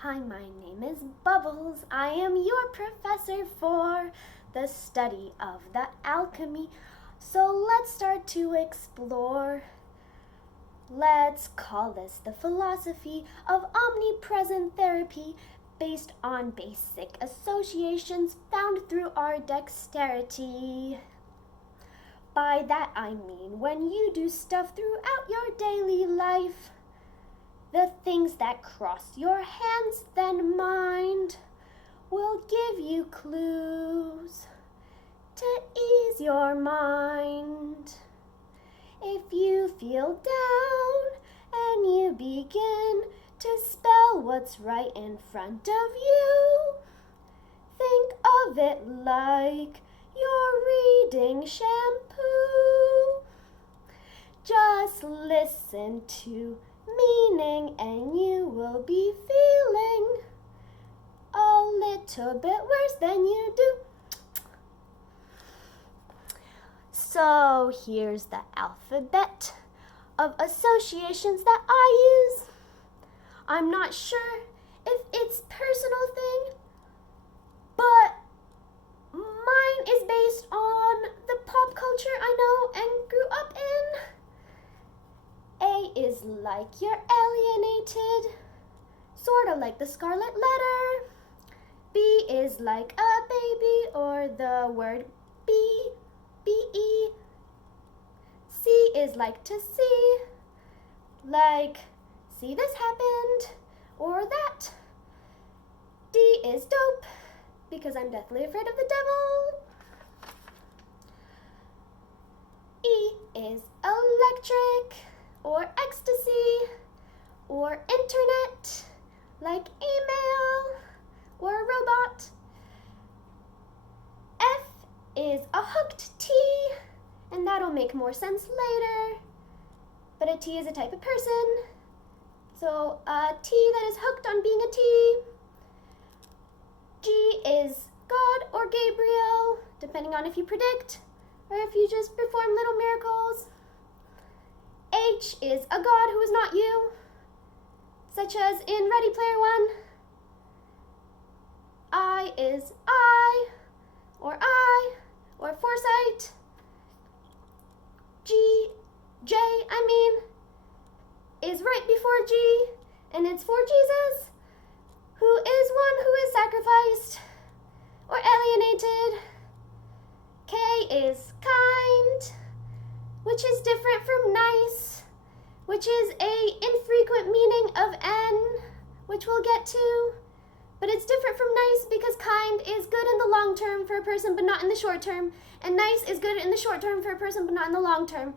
Hi, my name is Bubbles. I am your professor for the study of the alchemy. So let's start to explore. Let's call this the philosophy of omnipresent therapy based on basic associations found through our dexterity. By that I mean when you do stuff throughout your daily life, the things that cross your hands then mind will give you clues to ease your mind. If you feel down and you begin to spell what's right in front of you, think of it like you're reading shampoo. Just listen to meaning and you will be feeling a little bit worse than you do. So here's the alphabet of associations that I use. I'm not sure if it's a personal thing, but mine is based on the pop culture I know and grew up in. A is like you're alienated, sort of like the scarlet letter. B is like a baby or the word B-E. C is like to see, like see this happened or that. D is dope because I'm deathly afraid of the devil. E is electric or ecstasy or internet, like email or robot. F is a hooked T, and that'll make more sense later. But a T is a type of person, so a T that is hooked on being a T. G is God or Gabriel, depending on if you predict or if you just perform little miracles. H is a god who is not you, such as in Ready Player One. I is I, or foresight. J, is right before G, and it's for Jesus, who is one who is sacrificed or alienated. K is kind, which is different from nice, which is a infrequent meaning of N, which we'll get to. But it's different from nice because kind is good in the long term for a person but not in the short term, and nice is good in the short term for a person but not in the long term.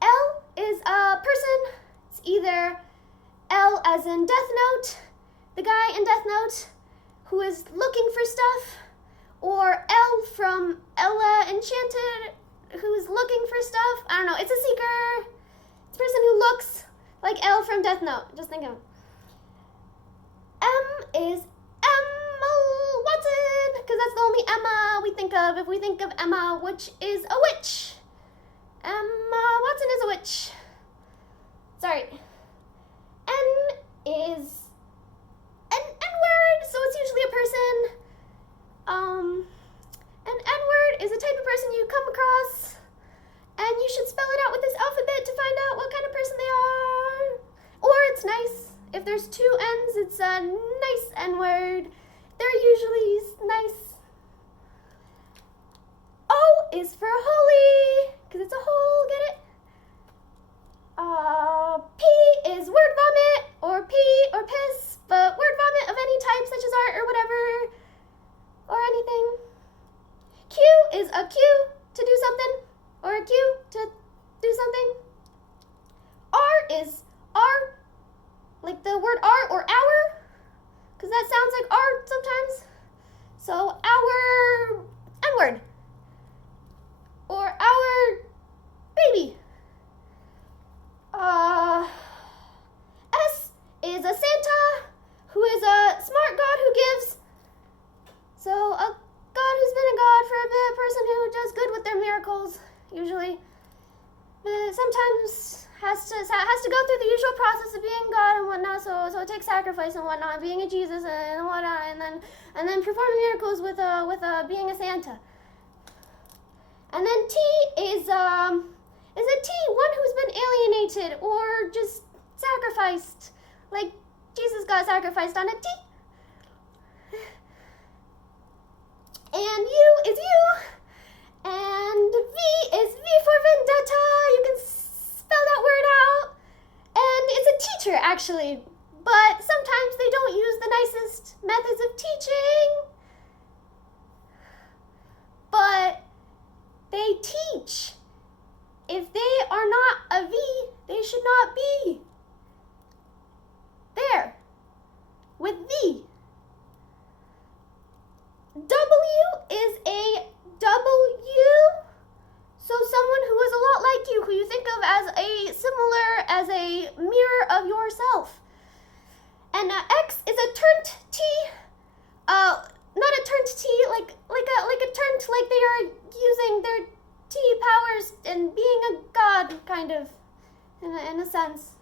L is a person. It's either L as in Death Note, the guy in Death Note who is looking for stuff, or L from Ella Enchanted, who's looking for stuff. I don't know, it's a seeker. It's a person who looks like Elle from Death Note. Just think of it. M is Emma Watson, because that's the only Emma we think of if we think of Emma, which is a witch. Emma Watson is a witch. Sorry. N is an N-word, so it's usually a person. An N-word is a type of person you come across, and you should spell it out with this alphabet to find out what kind of person they are. Or it's nice. If there's two N's, it's a nice N-word. They're usually nice. O is for holy, because it's a hole, get it? P is word vomit, or pee, or piss, but word vomit of any type, such as art or whatever, or anything. Q is a cue to do something, or a cue to do something. R is R, like the word art or hour, because that sounds like art sometimes. So our N-word, or our baby. S is a Santa, who is a smart god who gives. So a god who's been a god for a bit, a person who does good with their miracles, usually. But sometimes has to go through the usual process of being God and whatnot. So it takes sacrifice and whatnot, being a Jesus and whatnot, and then performing miracles with being a Santa. And then T is a T, one who's been alienated or just sacrificed, like Jesus got sacrificed on a T. And U is you, and V is V for vendetta. You can spell that word out. And it's a teacher, actually, but sometimes they don't use the nicest methods of teaching. But they teach. If they are not a V, they should not be there with V. W is a W, so someone who is a lot like you, who you think of as a mirror of yourself. And X is a turned T, not a turned T, like a turned, like they are using their T powers and being a god, kind of, in a sense.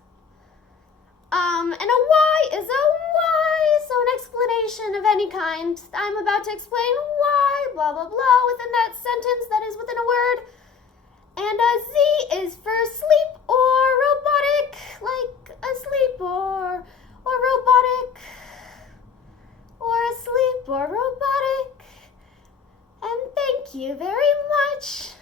And a Y is a Y, so an explanation of any kind. I'm about to explain why, blah, blah, blah, within that sentence that is within a word. And a Z is for sleep or robotic, like asleep or robotic, or asleep or robotic. And thank you very much.